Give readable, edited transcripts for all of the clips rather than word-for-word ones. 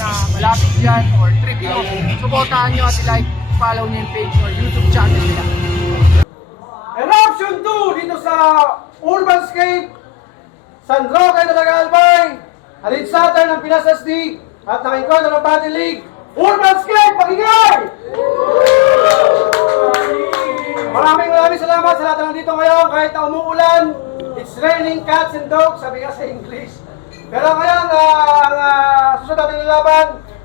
na malapit dyan or trip nyo, supportahan nyo at like, follow nyo yung page or YouTube channel nila. Eruption 2 dito sa Urbanscape, San Roque de Albay, halid sa atin ng Pinas SD at nakikita ng Battle League, Urbanscape, pakingay! Maraming salamat sa lahat ng nandito ngayon kahit na umuulan. It's raining cats and dogs, sabi nga sa English. Pero ngayon, ang susunod natin yung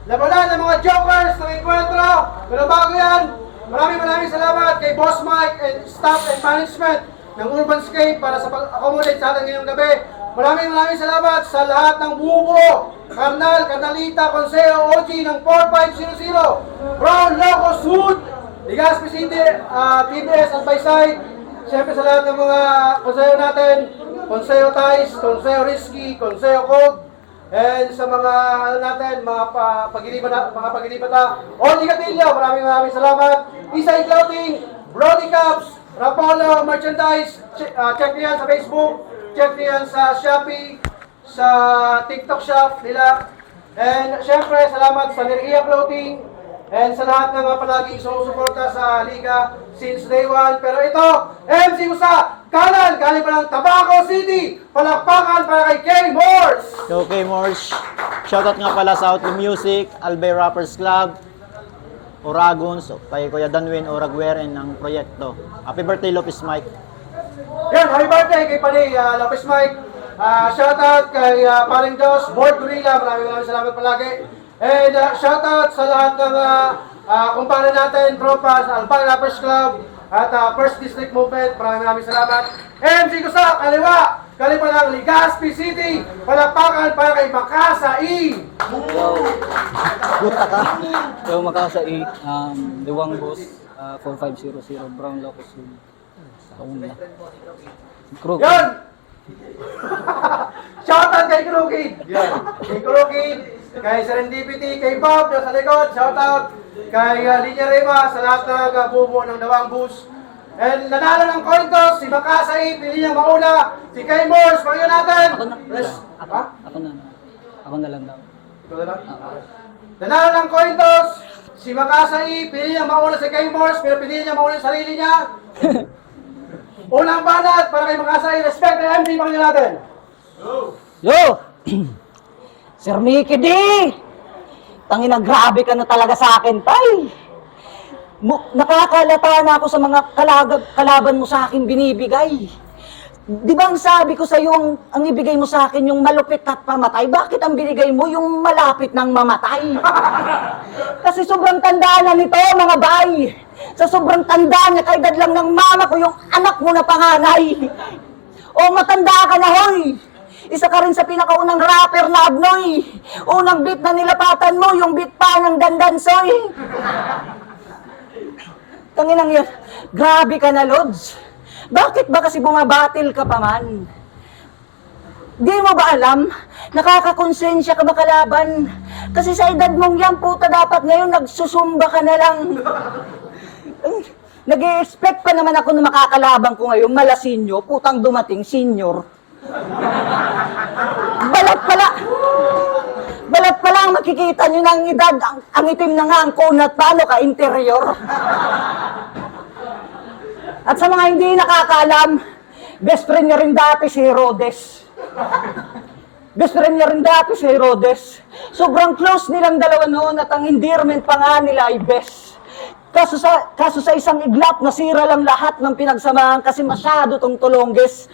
labanan ng mga jokers na encuentro. Pero bago yan, maraming salamat kay Boss Mike and staff and management ng Urbanscape para sa pag-accommodate sa atin ngayong gabi. Maraming salamat sa lahat ng bumubuo. Karnal, Carnalita, Consejo, OG ng 4500, Brown, Locos, Hood, Legazpi City, TBS at Bayside. Siyempre sa lahat ng mga konseyo natin, Consejo Tais, Consejo Risky, Consejo Cog, and sa mga mga pagilibat na Only Gatillo, maraming salamat. Isay Clothing, Brody Caps, Rapolo Merchandise, check niyo yan sa Facebook, check niyo yan sa Shopee, sa TikTok shop nila. And syempre, salamat sa Nergia Clothing and sa lahat ng mga palaging sumusuporta sa Liga since day one. Pero ito, MC Usa, kanan, galing pa ng Tabaco City, palakpakan para kay Kay Morse! So, Kay Morse, shoutout nga pala sa Outlaw Music, Albay Rappers Club, Oragons, kay Kuya Danwin, Oragweren ng proyekto. Happy birthday, Lopez Mike. Yan, happy birthday kay Pani Lopez Mike. Shoutout kay Paring Diyos, Board Gorilla, maraming salamat palagi. And shoutout sa lahat ng kumpare natin, tropa sa Albay Rappers Club at First District Movement, maraming salamat. MC Gusa, kaliwa ng Legazpi City, palakpakan para kay Makasai. Buta ka. So Makasai, Diwang Boss, 4500, Brown Locos, Kauna. Crook. Yan! Shoutout kay Krukid. Yan. Kay Krukid, kay Serendipity, kay Bob na sa likod. Shoutout kay Linya Rema sa lahat ng bubuo ng Dawang Bus. And nanalo ng coin toss, si Makasai, pili niyang mauna. Si Kay Morse, pakinggan natin. Ako na. Ha? Ako na lang daw. Ikaw na lang? Nanalo ng coin toss, si Makasai, pili niyang mauna si Kay Morse, pero pili niyang mauna yung sarili niya. Unang banat para kay Makasai, respect the MC, pakinggan natin. Yo! Sir Mickey D! Tangina, grabe ka na talaga sa akin, tay! Nakakalata na ako sa mga kalaban mo sa akin binibigay. Di ba ang sabi ko sa iyo, ang ibigay mo sa akin yung malupit at pamatay? Bakit ang binigay mo yung malapit ng mamatay? Kasi sobrang tanda na nito, mga bay. Sa sobrang tanda niya, kaedad lang ng mama ko, yung anak mo na panganay. O matanda ka na, hoy! Isa ka rin sa pinakaunang rapper na Abnoy. Unang beat na nilapatan mo, yung beat pa ng Dandansoy. Tanginang yan, grabe ka na, Lods. Bakit ba kasi bumabatil ka pa man? Di mo ba alam? Nakakakonsensya ka ba kalaban? Kasi sa edad mong yan, puta, dapat ngayon nagsusumba ka na lang. Nag-i-expect pa naman ako na makakalaban ko ngayon, malasinyo, putang dumating, senior. Balat pala ang makikita nyo ng edad, ang itim na nga ang kunat, paano ka interior? At sa mga hindi nakakaalam, best friend niya rin dati si Herodes. Sobrang close nilang dalawa noon at ang endearment pa nga nila ay best. Kaso sa isang iglap, nasira lang lahat ng pinagsamahan kasi masyado tong tulongges.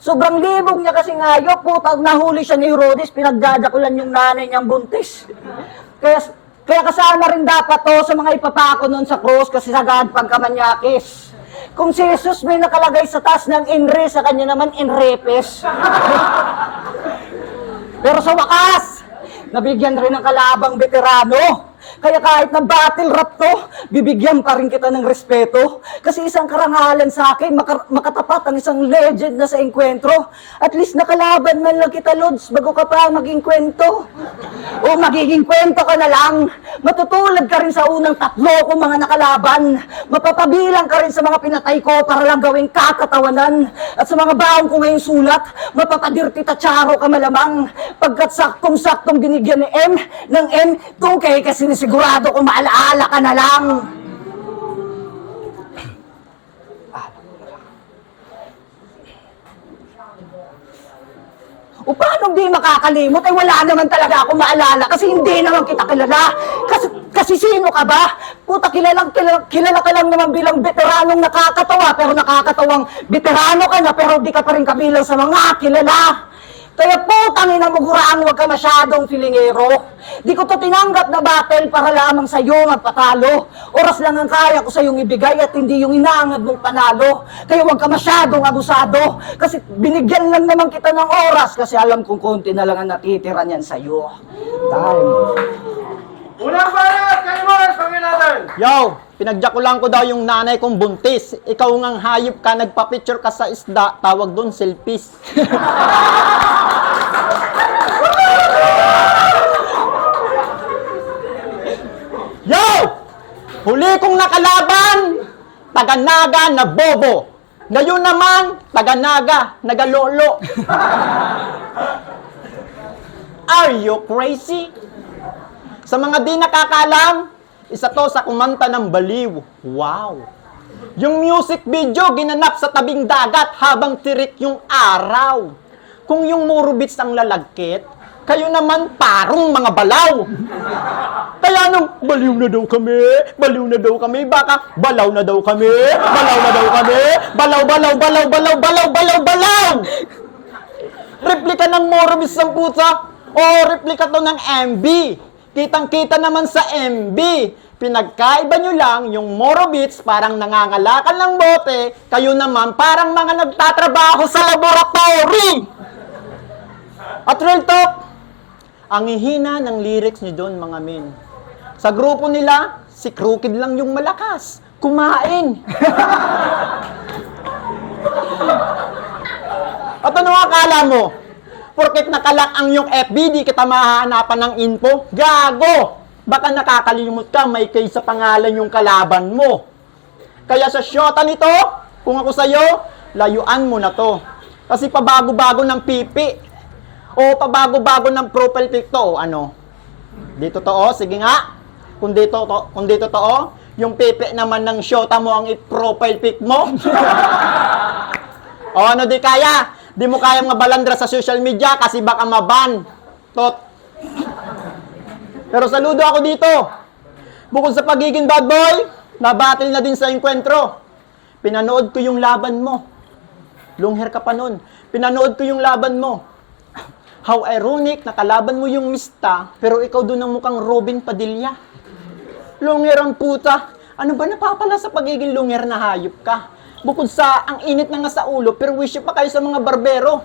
Sobrang libog niya kasi ngayok, putang nahuli siya ni Herodes, pinagdadakulan yung nanay niyang buntis. Kaya kasama rin dapat to sa mga ipapako noon sa cross kasi sagad pagkamanyakis. Kung si Jesus may nakalagay sa taas ng Enre, sa kanya naman Enrepes. Pero sa wakas, nabigyan rin ng kalabang veterano. Kaya kahit na battle rap to, bibigyan pa rin kita ng respeto. Kasi isang karangalan sa akin, makatapat ang isang legend na sa engkwentro. At least nakalaban man lang kita, Lods, bago ka pa maging kwento. O magiging kwento ka na lang. Matutulad ka rin sa unang 3 kong mga nakalaban. Mapapabilang ka rin sa mga pinatay ko para lang gawing kakatawanan. At sa mga baong ko ngayong sulat, mapapadirti tatsaro ka malamang. Pagkat saktong-saktong binigyan ni M ng M, tungkay kasi sinisigurado kung maalaala ka na lang. O paano di makakalimot? Ay wala naman talaga ako maalala kasi hindi naman kita kilala. Kasi sino ka ba? Puta, kilala ka lang naman bilang veteranong nakakatawa, pero nakakatawang veterano ka na pero di ka pa rin kabilang sa mga kilala. Kaya putang ina mo, Gurang, huwag ka masyadong filingero. Di ko to tinanggap na battle para lamang sa'yo magpatalo. Oras lang ang kaya ko sa'yong ibigay at hindi yung inaangad mong panalo. Kaya huwag ka masyadong abusado. Kasi binigyan lang naman kita ng oras kasi alam kong konti na lang ang natitira niyan sa'yo. Time. Unang banat, kayo mo, sabihin natin. Yo, pinagjakulan ko daw yung nanay kong buntis. Ikaw ngang hayop ka, nagpa-picture ka sa isda, tawag doon selfies. Yo! Huli kong nakalaban, taga-naga na bobo. Ngayon naman, taga-naga, nagalolo. Are you crazy? Sa mga di nakakalam, isa to sa kumanta ng baliw. Wow! Yung music video ginanap sa tabing dagat habang tirik yung araw. Kung yung murubits ang lalagkit, kayo naman parong mga balaw. Kaya nung baliw na daw kami, baka balaw na daw kami, balaw. Replika ng murubits ng pusa, o replika to ng MB. Kitang-kita naman sa MB. Pinagkaiba nyo lang, yung Morobits parang nangangalakal ng bote, kayo naman parang mga nagtatrabaho sa laboratory. At real talk, ang hihina ng lyrics nyo doon, mga men. Sa grupo nila, si Crooked lang yung malakas. Kumain. At ano akala mo? Porket nakalak ang yung FB, di kita mahahanapan ng info. Gago! Baka nakakalimot ka, may case sa pangalan yung kalaban mo. Kaya sa shota nito, kung ako sa'yo, layuan mo na to. Kasi pabago-bago ng pipi. O pabago-bago ng profile pic to. Ano? Di totoo? Sige nga. Kung di totoo, yung pipi naman ng shota mo ang profile pic mo. O ano di kaya? Di mo kayang mabalandra sa social media kasi baka maban. Tot. Pero saludo ako dito. Bukod sa pagiging bad boy, nabatil na din sa enkwentro. Pinanood ko yung laban mo. Long hair ka pa nun. Pinanood ko yung laban mo. How ironic, nakalaban mo yung Mista, pero ikaw doon ang mukhang Robin Padilla. Long hair ang puta. Ano ba napapala sa pagiging long hair na hayop ka? Bukod sa ang init na nga sa ulo, pero wish pa kayo sa mga barbero.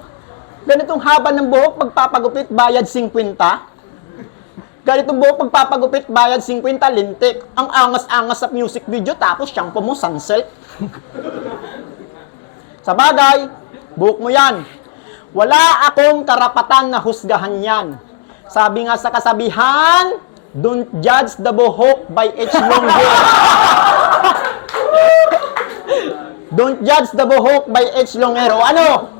Ganitong haba ng buhok, pagpapagupit, bayad 50. Ganitong buhok, pagpapagupit, bayad 50, lintik. Ang angas-angas sa music video, tapos shampoo mo, sunsilk. Sa bagay, buhok mo yan. Wala akong karapatan na husgahan yan. Sabi nga sa kasabihan, don't judge the buhok by its longhair. Don't judge the buhok by its longhair. O ano?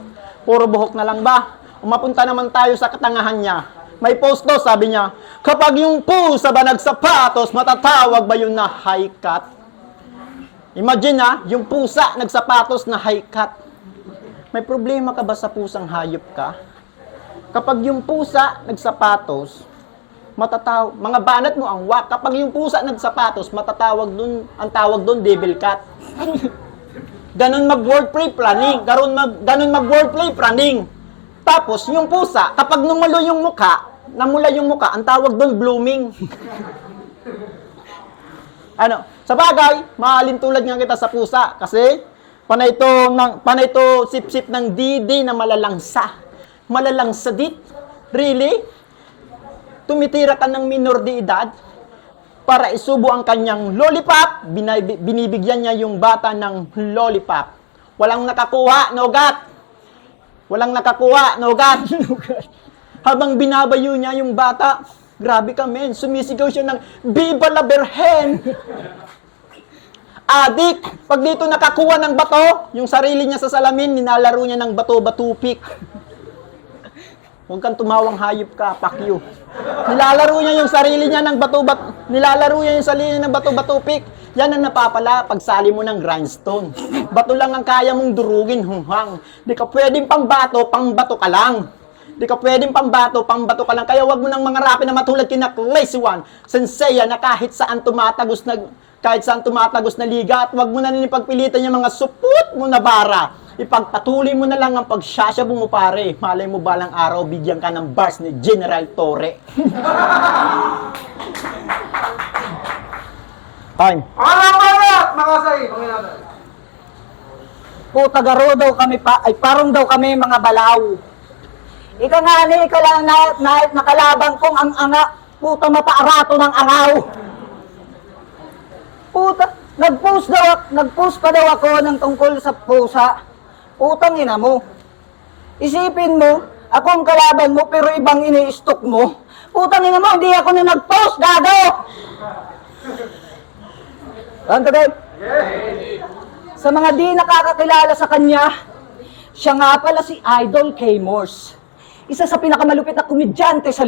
Puro buhok na lang ba? Umapunta naman tayo sa katangahan niya. May post daw, sabi niya, kapag yung pusa ba nagsapatos, matatawag ba yun na high cut? Imagine na, yung pusa nagsapatos na high cut. May problema ka ba sa pusang hayop ka? Kapag yung pusa nagsapatos, mga banat mo ang wak. Kapag yung pusa nagsapatos, matatawag dun, ang tawag dun, devil cat. Ganon mag-wordplay planning. Ganon mag-wordplay planning. Tapos, yung pusa, kapag namula yung muka, ang tawag doon, blooming. Ano? Sa bagay, mahalin tulad nga kita sa pusa. Kasi, panay to sip-sip ng didi na malalangsa. Malalangsa dit. Really? Tumitira ka ng minor de edad? para isubo ang kanyang lollipop, binibigyan niya yung bata ng lollipop. Walang nakakuha, nogat. Walang nakakuha, nogat. Habang binabayo niya yung bata, grabe ka, men. Sumisigaw siya ng, Viva la Virgen! Adik! Pag dito nakakuha ng bato, yung sarili niya sa salamin, nilalaro niya ng bato-batupik. Huwag kang tumawang hayop ka, pakyo. Nilalaro niya yung sarili niya ng bato-batupik. Yan ang napapala pag sali mo ng grindstone. Bato lang ang kaya mong durugin, hunghang. Di ka pwedeng pangbato ka lang. Di ka pwedeng pangbato ka lang. Kaya wag mo nang mangarapin na matulad kina Lazy One, Senseiya na kahit saan tumatagos na liga at wag mo na nilipagpilitan yung mga supot mo na bara. Ipagpatuloy mo na lang ang pagsasabu mo, pare. Malay mo balang araw, bigyan ka ng bars ni General Torre. Time. Mga say, Panginoon. Puta garo daw kami parang daw kami mga balaw. Ika nga ni, nakalabang kong ang anga, puta mapaarato ng araw. Puta, nag-post pa daw ako ng tungkol sa pusa. Putang ina mo. Isipin mo, ako ang kalaban mo pero ibang ini-stock mo. Putang ina mo, hindi ako na nag-post, gago! Ano Dave? Sa mga di nakakakilala sa kanya, siya nga pala si Idol K. Morse. Isa sa pinakamalupit na komedyante sa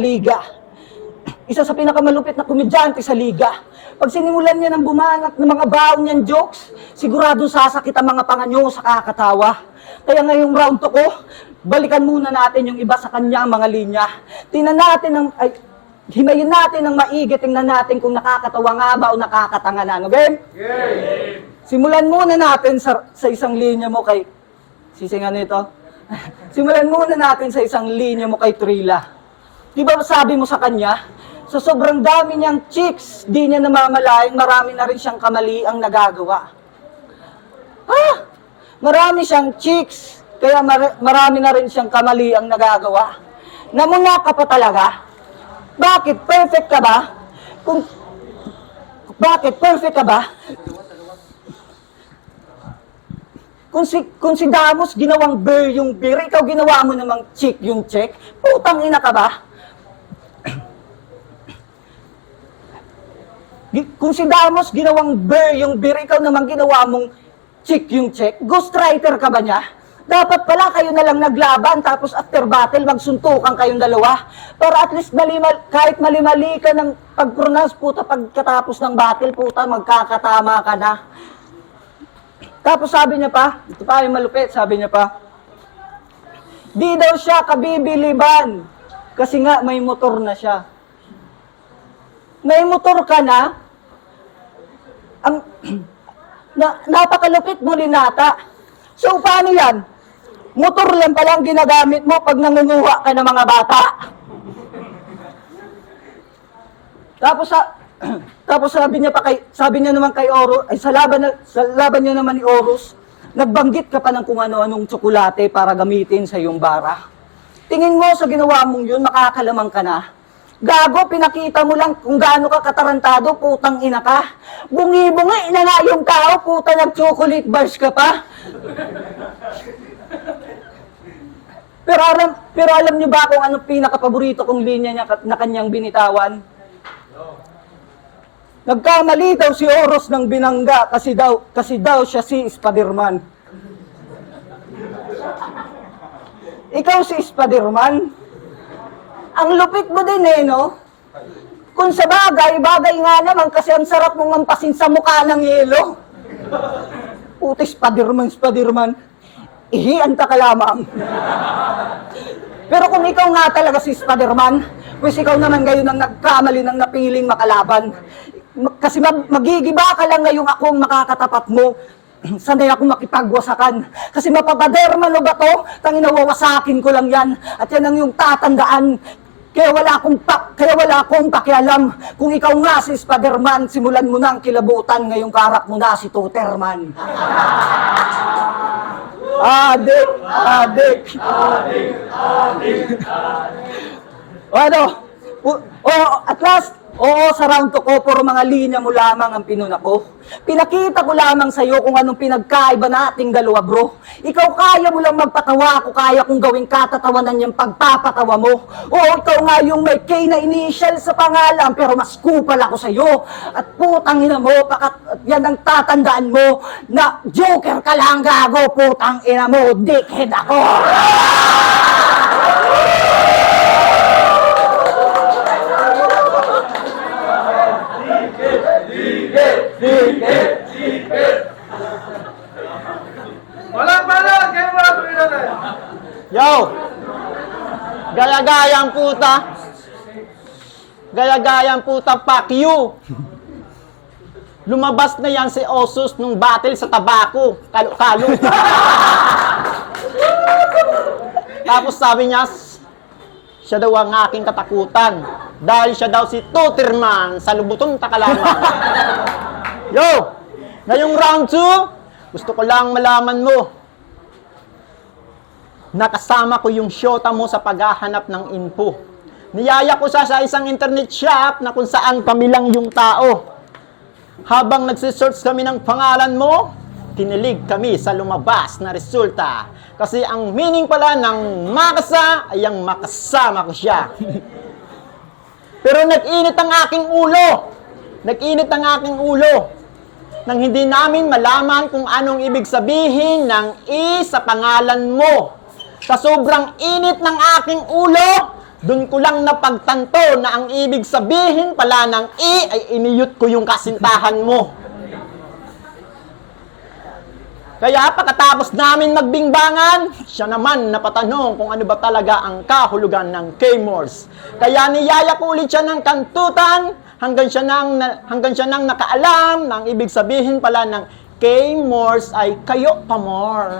liga. Pag sinimulan niya ng bumanat ng mga baon niyang jokes, sigurado sasakit ang mga panga niyo sa kakatawa. Kaya ngayong round 2 ko, balikan muna natin yung iba sa kanya mga linya. Himayin natin ng maigi, tingnan natin kung nakakatawa nga ba o nakakatanga na. Okay? Simulan muna natin sa isang linya mo kay... Sisingan nito. Simulan muna natin sa isang linya mo kay Trilla. Di ba sabi mo sa kanya, sa sobrang dami niyang chicks, di niya namamalayan, marami na rin siyang kamali ang nagagawa. Marami siyang chicks, kaya marami na rin siyang kamali ang nagagawa. Namuna ka pa talaga? Bakit? Perfect ka ba? Bakit? Perfect ka ba? Kung si Damos ginawang bear yung bear, ikaw ginawa mo namang chick yung check, putang ina ka ba? Kung si Damos ginawang bear yung bear, ikaw naman ginawa mong chick yung check, ghostwriter ka ba niya? Dapat pala kayo na lang naglaban, tapos after battle, magsuntukan kayong dalawa. Para at least kahit mali-mali ka ng pag-pronounce, puta, pagkatapos ng battle, puta, magkakatama ka na. Tapos sabi niya pa, ito pa yung malupit, sabi niya pa, di daw siya kabibiliban, kasi nga may motor na siya. May motor ka na, napakalupit mo linata. So, paano yan? Motor lang palang ginagamit mo pag nangunguha ka ng mga bata. Tapos sabi niya naman kay Oros, ay sa laban niya naman ni Oros, nagbanggit ka pa ng kung ano-anong tsokolate para gamitin sa iyong bara. Tingin mo sa ginawa mong yun, makakalamang ka na. Gago, pinakita mo lang kung gaano ka katarantado, putang ina ka. Bungi-bungi na nga yung tao, puta, nag-chocolate bars ka pa. Pero alam niyo ba kung anong pinaka-paborito kong linya niya na kanyang binitawan? Nagkamali daw si Oros ng binangga kasi daw siya si Spiderman. Ikaw si Spiderman? Ang lupit mo din no? Kung sa bagay nga naman kasi ang sarap mong mampasin sa mukha ng yelo. Puti, Spiderman. Ihiyanta ka lamang. Pero kung ikaw nga talaga si Spiderman, pues ikaw naman ngayon ang nagkamali ng napiling makalaban. Kasi magigiba ka lang ngayong akong makakatapat mo. Sanay akong makipagwasakan. Kasi mapapaderman mo ba to? Tanginawawasakin ko lang yan. At yan ang yung tatandaan. Kaya wala akong pakialam. Kung ikaw nga si Spiderman, simulan mo na ang kilabutan. Ngayong karap mo na si Tuterman. Adik. Ano? At last, Oo, sa round 2 ko, puro mga linya mo lamang ang pinuna ko. Pinakita ko lamang sa'yo kung anong pinagkaiba nating dalawa, bro. Ikaw kaya mo lang magpatawa, ako kaya kong gawing katatawanan yung pagpapatawa mo. Oo, ikaw nga yung may K na initial sa pangalan, pero mas kupal ako sa'yo. At putang ina mo, yan ang tatandaan mo, na joker ka lang, gago, putang ina mo, dickhead ako. Walang balag! Kaya mga tuloy natin! Yo! Gaya-gayang puta! Gaya-gayang puta, fuck you! Lumabas na yan si Osus nung battle sa tabako. Kalo-kalo. Tapos sabi niya, siya daw ang aking katakutan. Dahil siya daw si Tuterman sa Lubutong Takalaman. Yo! Ngayong round 2, gusto ko lang malaman mo. Nakasama ko yung syota mo sa paghahanap ng info. Niyaya ko siya sa isang internet shop na kung saan kami lang yung tao. Habang nagsisearch kami ng pangalan mo, kinilig kami sa lumabas na resulta. Kasi ang meaning pala ng makasa ay ang makasama ko siya. Pero nag-init ang aking ulo. Nag-init ang aking ulo. Nang hindi namin malaman kung anong ibig sabihin ng I sa pangalan mo. Sa sobrang init ng aking ulo, dun ko lang napagtanto na ang ibig sabihin pala ng I ay iniyot ko yung kasintahan mo. Kaya pagkatapos namin magbingbangan, siya naman napatanong kung ano ba talaga ang kahulugan ng K-Morse. Kaya niyaya ko ulit siya ng kantutan hanggang siya nang nakaalam na ang ibig sabihin pala ng K-Morse ay kayo pa more.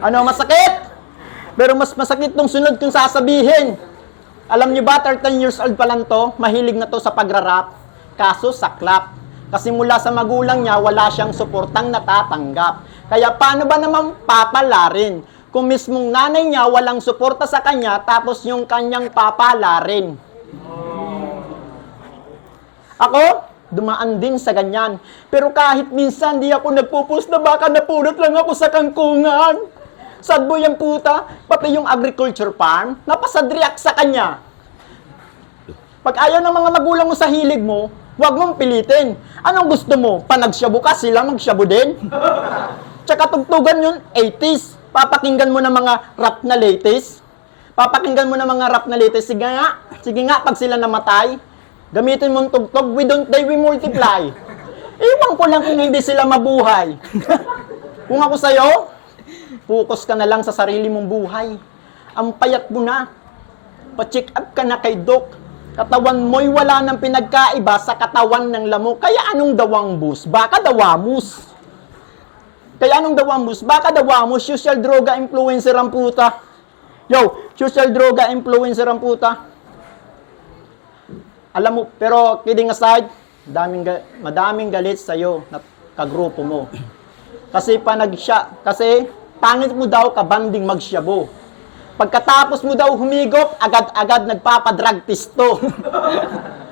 Ano, masakit? Pero mas masakit nung sunod kong sasabihin. Alam niyo ba, 13 years old pa lang to, mahilig na to sa pagrarap, kaso saklap. Kasi mula sa magulang niya, wala siyang suportang natatanggap. Kaya paano ba naman papalarin? Kung mismong nanay niya walang suporta sa kanya, tapos yung kanyang papalarin. Ako, dumaan din sa ganyan. Pero kahit minsan di ako nagpupus na baka napulot lang ako sa kangkungan. Sad boy ang puta, pati yung agriculture farm, napasadriak sa kanya. Pag ayaw ng mga magulang mo sa hilig mo, huwag mong pilitin. Anong gusto mo? Panagsyabu ka, sila magsyabu din? Tsaka tugtugan yun, 80s. Papakinggan mo ng mga rap na latest. Papakinggan mo ng mga rap na latest. Sige nga, pag sila namatay, gamitin mong tugtog, we don't die, we multiply. Iwan ko lang kung hindi sila mabuhay. Kung ako sa'yo, focus ka na lang sa sarili mong buhay. Ang payat mo na. Pa-check up ka na kay Doc. Katawan mo'y wala nang pinagkaiba sa katawan ng lamok. Kaya anong dawambus? Baka dawamus. Kaya anong dawambus? Baka dawamus. Social droga influencer ang puta. Yo, social droga influencer ang puta. Alam mo, pero kidding aside, madaming galit sa'yo na kagrupo mo. Kasi pangit mo daw kabanding magsyabo. Pagkatapos mo daw humigop, agad-agad nagpapadrag testo.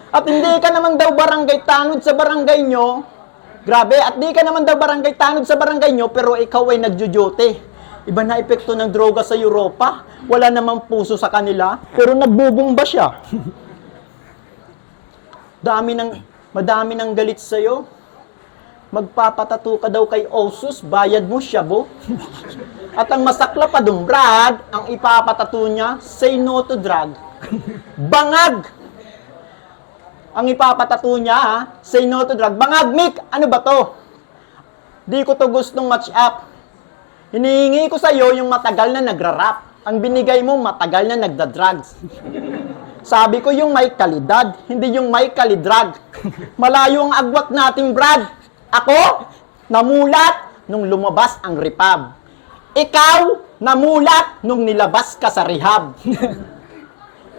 At hindi ka naman daw barangay tanod sa barangay nyo. Grabe, at di ka naman daw barangay tanod sa barangay nyo, pero ikaw ay nagjujote. Iba na epekto ng droga sa Europa. Wala namang puso sa kanila, pero nagbubumba siya. Madami ng galit sa'yo. Magpapatato ka daw kay Osus, bayad mo syabo. At ang masakla pa dun, Brad, ang ipapatato niya, say no to drug. Bangag! Ang ipapatato niya, say no to drug. Bangag, Mick! Ano ba to? Di ko to gustong match up. Hinihingi ko sa'yo yung matagal na nagra-rap. Ang binigay mo, matagal na nagda-drugs. Sabi ko yung may kalidad, hindi yung may kalidrag. Malayo ang agwat natin, Brad. Ako, namulat nung lumabas ang rehab. Ikaw, namulat nung nilabas ka sa rehab.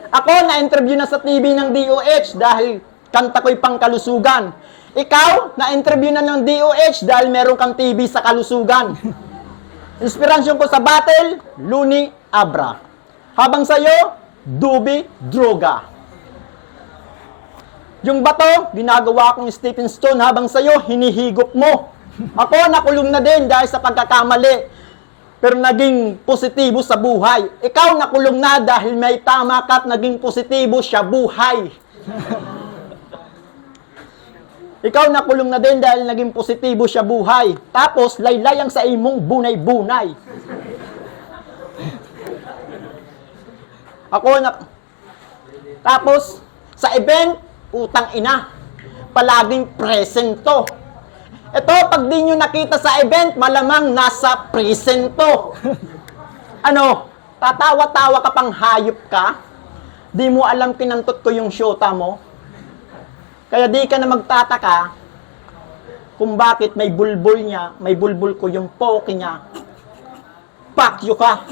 Ako, na-interview na sa TV ng DOH dahil kanta ko'y pangkalusugan. Ikaw, na-interview na ng DOH dahil meron kang TV sa kalusugan. Inspirasyon ko sa battle, Luni Abra. Habang sa'yo, Dubi Droga. Yung bato, ginagawa kong stepping stone habang sa'yo, hinihigop mo. Ako, nakulong na din dahil sa pagkakamali. Pero naging positibo sa buhay. Ikaw, nakulong na dahil may tama ka at naging positibo siya buhay. Ikaw, nakulong na din dahil naging positibo siya buhay. Tapos, laylayang sa imong bunay-bunay. Tapos, sa event, utang ina, palaging presento. Ito, pag di nyo nakita sa event, malamang nasa presento. Ano, tatawa-tawa ka pang hayop ka? Di mo alam pinantot ko yung syota mo? Kaya di ka na magtataka kung bakit may bulbul niya, may bulbul ko yung poke niya. Fuck you ka!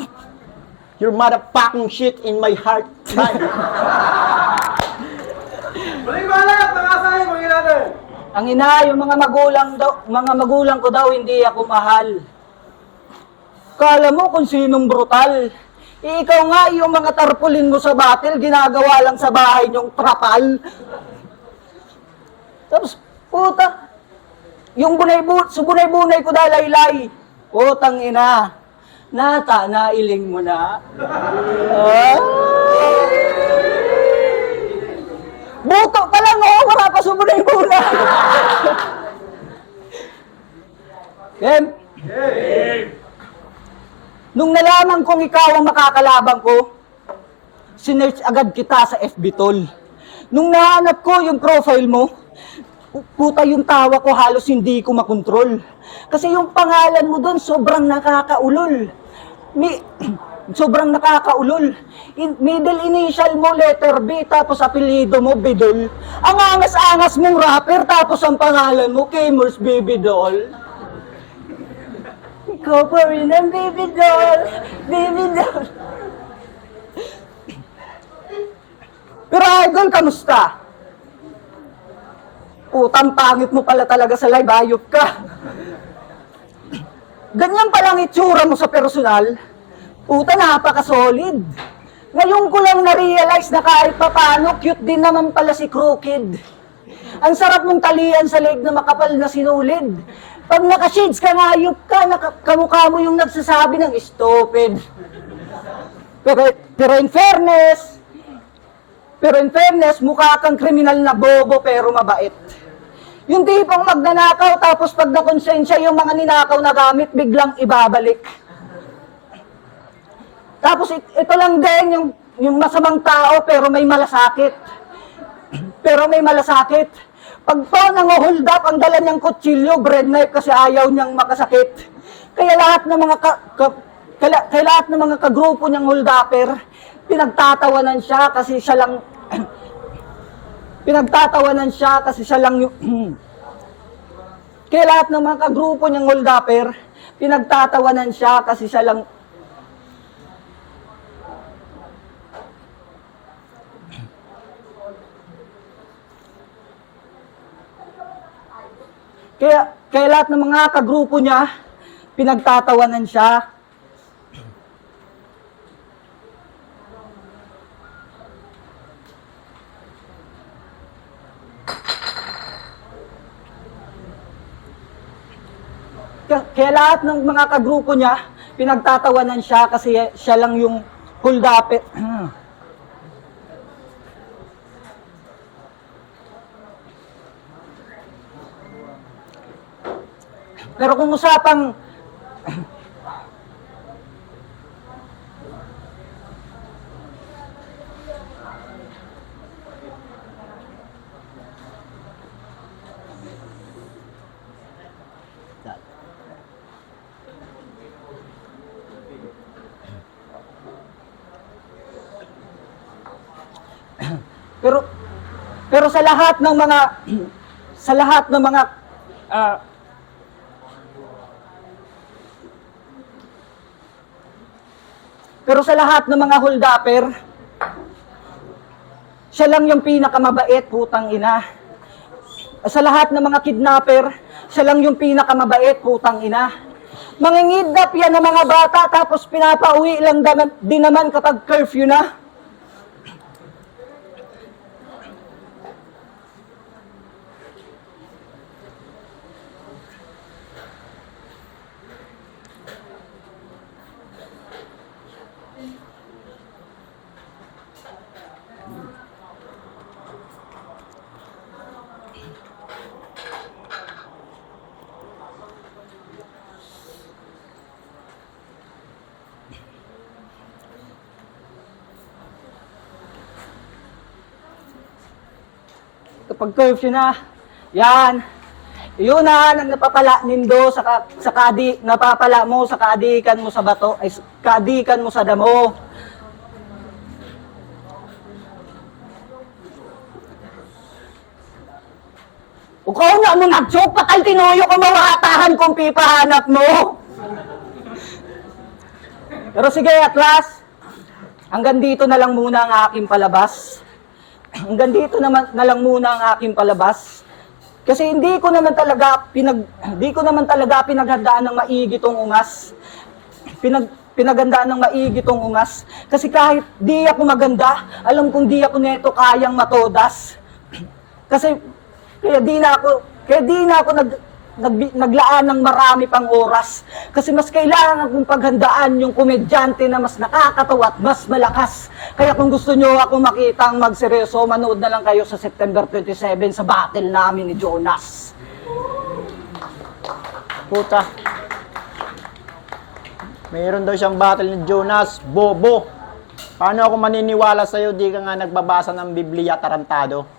Your motherfucking shit in my heart. Muling balag, mga asahin, mga natin. Ang ina, yung mga magulang ko daw, hindi ako mahal. Kala mo kung sinong brutal. Ikaw nga, yung mga tarpulin mo sa batil, ginagawa lang sa bahay niyong trapal. Tapos, puta, yung bunay-bunay ko dalaylay. Putang ina, nailing mo na. Buto pa lang, wala pa subunay-bunay. Nung nalaman kong ikaw ang makakalabang ko, sinearch agad kita sa FB tol. Nung nahanap ko yung profile mo, puta yung tawa ko halos hindi ko makontrol. Kasi yung pangalan mo doon sobrang nakakaulol. Sobrang nakakaulol. Middle initial mo, letter B, tapos apelido mo, Bidol. Ang angas-angas mong rapper, tapos ang pangalan mo, Kmers Baby Doll. Ikaw pa rin ang Baby Doll, Baby Doll. Pero idol, kamusta? Putang pangit mo pala talaga sa live, ayop ka. Ganyan palang itsura mo sa personal. Puta, napaka-solid. Ngayon ko lang na-realize na kahit papano, cute din naman pala si Crooked. Ang sarap mong talian sa leg na makapal na sinulid. Pag naka-shades ka, ngayop ka, kamukha mo yung nagsasabi ng stupid. Pero in fairness, mukha kang kriminal na bobo pero mabait. Yung tipong magnanakaw, tapos pag nakonsensya yung mga ninakaw na gamit, biglang ibabalik. Tapos ito lang din yung masamang tao pero may malasakit. Pag to nang-hold up, ang dala niyang kutsilyo, bread knife kasi ayaw niyang makasakit. Kaya lahat ng mga kagrupo niyang hold upper, pinagtatawanan siya kasi siya lang yung kaya lahat ng mga kagrupo niyang hold upper, pinagtatawanan siya kasi siya lang Kaya lahat ng mga kagrupo niya, pinagtatawanan siya. Kaya lahat ng mga kagrupo niya, pinagtatawanan siya kasi siya lang yung hold up. Pero kung usapang pero sa lahat ng mga Pero sa lahat ng mga hold-upper, siya lang yung pinakamabait, putang ina. Sa lahat ng mga kidnapper, siya lang yung pinakamabait, putang ina. Mangingidnap yan ng mga bata, tapos pinapauwi lang din naman kapag curfew na. kapag curfew na, yan, yun na ang napapala nindo napapala mo sa kaadikan mo sa bato, ay kaadikan mo sa damo. Ukaw na mo nag-choke, patay tinuyo ko mawatahan kung pipahanap mo. Pero sige, at last, hanggang dito na lang muna ang aking palabas. Hanggang dito naman na lang muna ang aking palabas. Kasi hindi ko naman talaga pinaghandaan ng maigi tong ungas. Pinaghandaan ng maigi tong ungas. Kasi kahit di ako maganda, alam kong di ako neto kayang matodas. Kasi kaya di na ako naglaan ng marami pang oras. Kasi mas kailangan kong paghandaan yung komedyante na mas nakakatawa at mas malakas. Kaya kung gusto nyo ako makitang magseryoso, manood na lang kayo sa September 27 sa battle namin ni Jonas. Puta. Mayroon daw siyang battle ni Jonas. Bobo. Paano ako maniniwala sa'yo? Di ka nga nagbabasa ng Biblia, tarantado.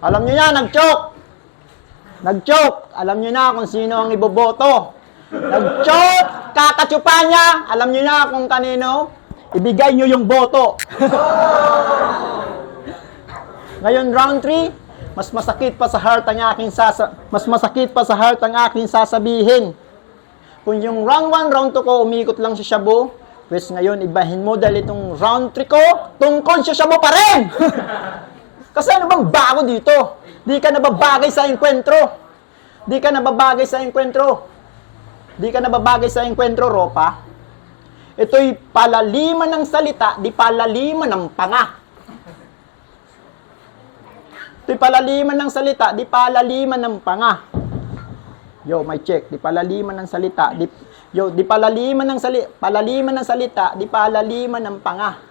Alam nyo na, nag-choke! Nag-choke! Alam nyo na kung sino ang iboboto. Nag-choke! Kakatsupa niya! Alam nyo na kung kanino. Ibigay nyo yung boto. Ngayon, round 3, mas masakit pa sa heart ang aking sasabihin. Kung yung round 1, round 2 ko, umikot lang si Shabu, pues ngayon, ibahin mo dahil itong round 3 ko, tungkol si Shabu pa rin! Kasi ano bang bago dito? Di ka nababagay sa enkwentro. Di ka nababagay sa enkwentro, Ropa. Ito'y palaliman ng salita, di palaliman ng panga. Ito'y palaliman ng salita, di palaliman ng panga. Yo, may check. Di palaliman ng salita, di palaliman ng salita, di palaliman ng panga.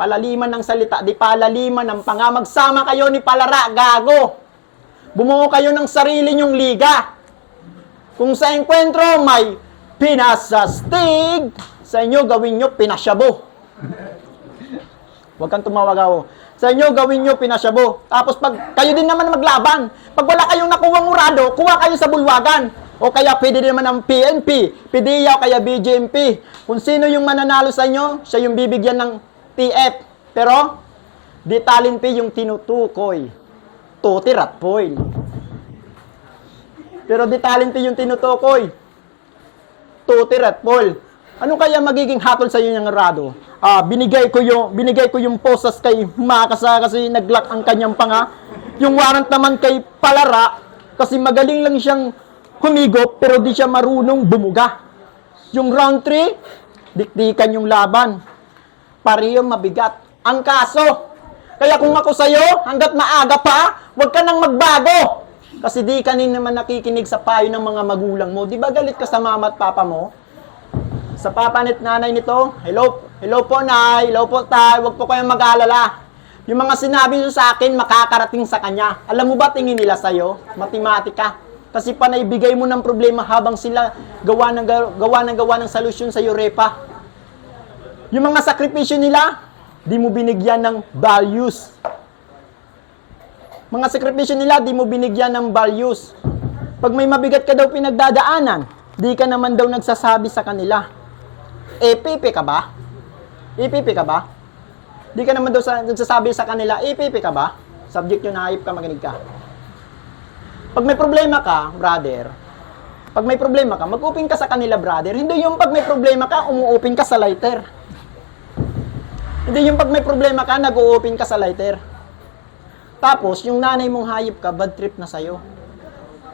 Palaliman ng salita, di palaliman ng panga. Magsama kayo ni Palara, gago. Bumuo kayo ng sarili nyong liga. Kung sa enkwentro may pinasastig, sa inyo gawin nyo pinasyabo. Huwag kang tumawag ako. Sa inyo gawin nyo pinasyabo. Tapos pag kayo din naman maglaban, pag wala kayong nakuwang urado, kuha kayo sa bulwagan. O kaya pwede naman ng PNP, PDEA o kaya BJMP. Kung sino yung mananalo sa inyo, siya yung bibigyan ng TF. Pero, di talinpi yung tinutukoy. Tuti ratpoil. Pero di talinpi yung tinutukoy. Tuti ratpoil. Ano kaya magiging hatol sa iyo ng rado? Binigay ko yung posas kay Makasa kasi naglock ang kanyang panga. Yung warrant naman kay Palara kasi magaling lang siyang humigop pero di siya marunong bumuga. Yung round 3, dikdikan yung laban. Parehong mabigat ang kaso. Kaya kung ako sa'yo, hanggat maaga pa, huwag ka nang magbago. Kasi di ka naman nakikinig sa payo ng mga magulang mo. Di ba galit ka sa mama at papa mo? Sa papa at nanay nito, hello po nay, hello po tay, huwag po kayong mag-alala. Yung mga sinabi nyo sa akin, makakarating sa kanya. Alam mo ba tingin nila sa'yo? Matematika. Kasi panaibigay mo ng problema habang sila gawa ng solusyon sa iyo, Repa. Yung mga sakripisyo nila, di mo binigyan ng values. Mga sakripisyo nila, di mo binigyan ng values. Pag may mabigat ka daw pinagdadaanan, di ka naman daw nagsasabi sa kanila. EPP ka ba? EPP ka ba? Di ka naman daw nagsasabi sa kanila, EPP ka ba? Subject yun, hayop ka, makinig ka. Pag may problema ka, brother, mag-open ka sa kanila, brother. Hindi yung pag may problema ka, umu-open ka sa lighter. Hindi yung pag may problema ka, nag-o-open ka sa lighter. Tapos, yung nanay mong hayop ka, bad trip na sa'yo.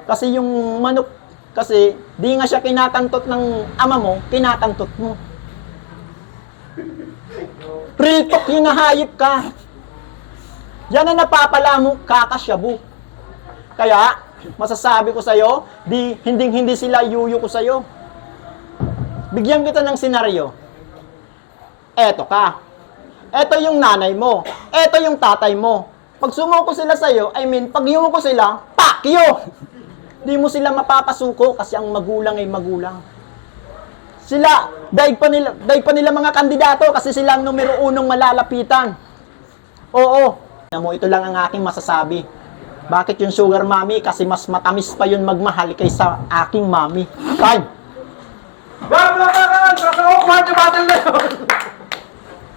Kasi yung manok, kasi di nga siya kinatantot ng ama mo, kinatantot mo. Real talk yung nahayop ka. Yan ang napapala mo, kakasyabu. Kaya, masasabi ko sa'yo, hindi sila yuyo ko sa'yo. Bigyan kita ng senaryo. Eto ka. Eto yung nanay mo. Eto yung tatay mo. Pag sumuko sila sa'yo, pag yumuko sila, pakyo! Di mo sila mapapasuko kasi ang magulang ay magulang. Sila, daig pa nila mga kandidato kasi sila ang numero 1 malalapitan. Oo. mo, ito lang ang aking masasabi. Bakit yung sugar mommy? Kasi mas matamis pa yun magmahal kaysa aking mommy. Time! Bakbakan! Sa awkward na battle na yun!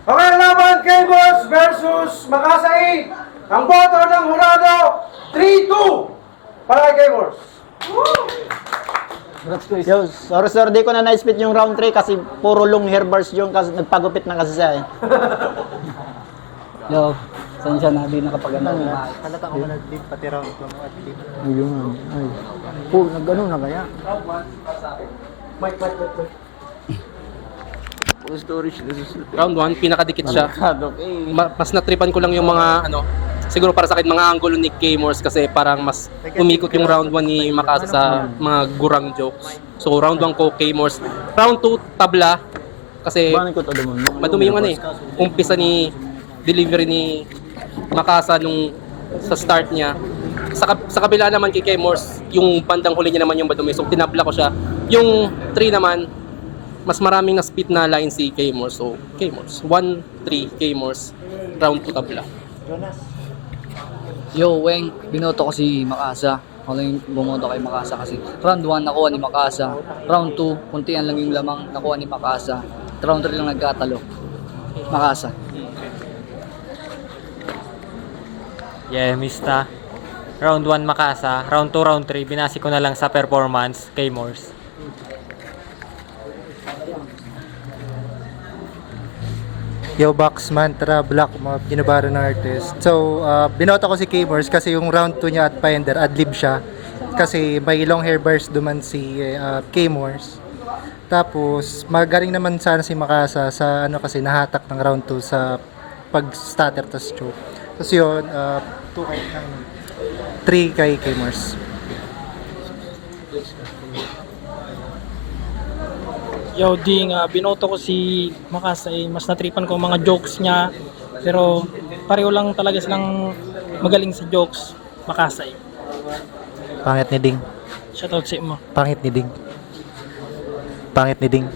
Okay, laban K-Boss versus Makasai. Ang boto ng hurado, 3-2 para kay K-Boss. Yo, sorry, di ko na na-split yung round 3 kasi puro long hair bars yung kasi nagpagupit na kasi siya eh. Yo, saan siya na, di nakapaganda. Halata ko manadlip, pati round ko mo at lip. Ayun, ay. Po, nag-ano na kaya? Round 1, pinakadikit siya. Mas natripan ko lang yung mga siguro para sa akin mga angulo ni K-Morse kasi parang mas umikot yung round 1 ni Makasa sa mga gurang jokes. So round 1 ko K-Morse. Round 2 tabla kasi Banin ko to dumon. madumi yung umpisa ni delivery ni Makasa nung sa start niya. Sa kabila naman kay K-Morse, yung bandang huli niya naman yung madumi. So tinabla ko siya. Yung 3 naman, mas maraming na-spit na line si K-Morse. So K-Morse, 1-3 K-Morse, round 2 tabla. Yo, Weng, binoto ko si Makasa. Ako lang yung bumoto kay Makasa kasi round 1 nakuha ni Makasa. Round 2, kuntian lang yung lamang nakuha ni Makasa. Round 3 lang nagkatalo. Makasa. Yeah, mista. Round 1 Makasa, round 2, round 3, binasi ko na lang sa performance kay Morse. Yo, Box Mantra, Black, mga binabara ng artist. So, binoto ko si K-Morse kasi yung round 2 niya at Finder, adlib siya. Kasi may long hair bars duman si K-Morse. Tapos, magaling naman sana si Makasa sa kasi nahatak ng round 2 sa pag-stutter tas choke. Tapos yun, 3 kay K-Morse. Yo, ding, binoto ko si Makasay. Mas natripan ko ang mga jokes niya. Pero pareho lang talaga silang magaling sa jokes. Makasay. Pangit ni Ding. Shoutout sa mo. Pangit ni Ding. Pangit ni Ding.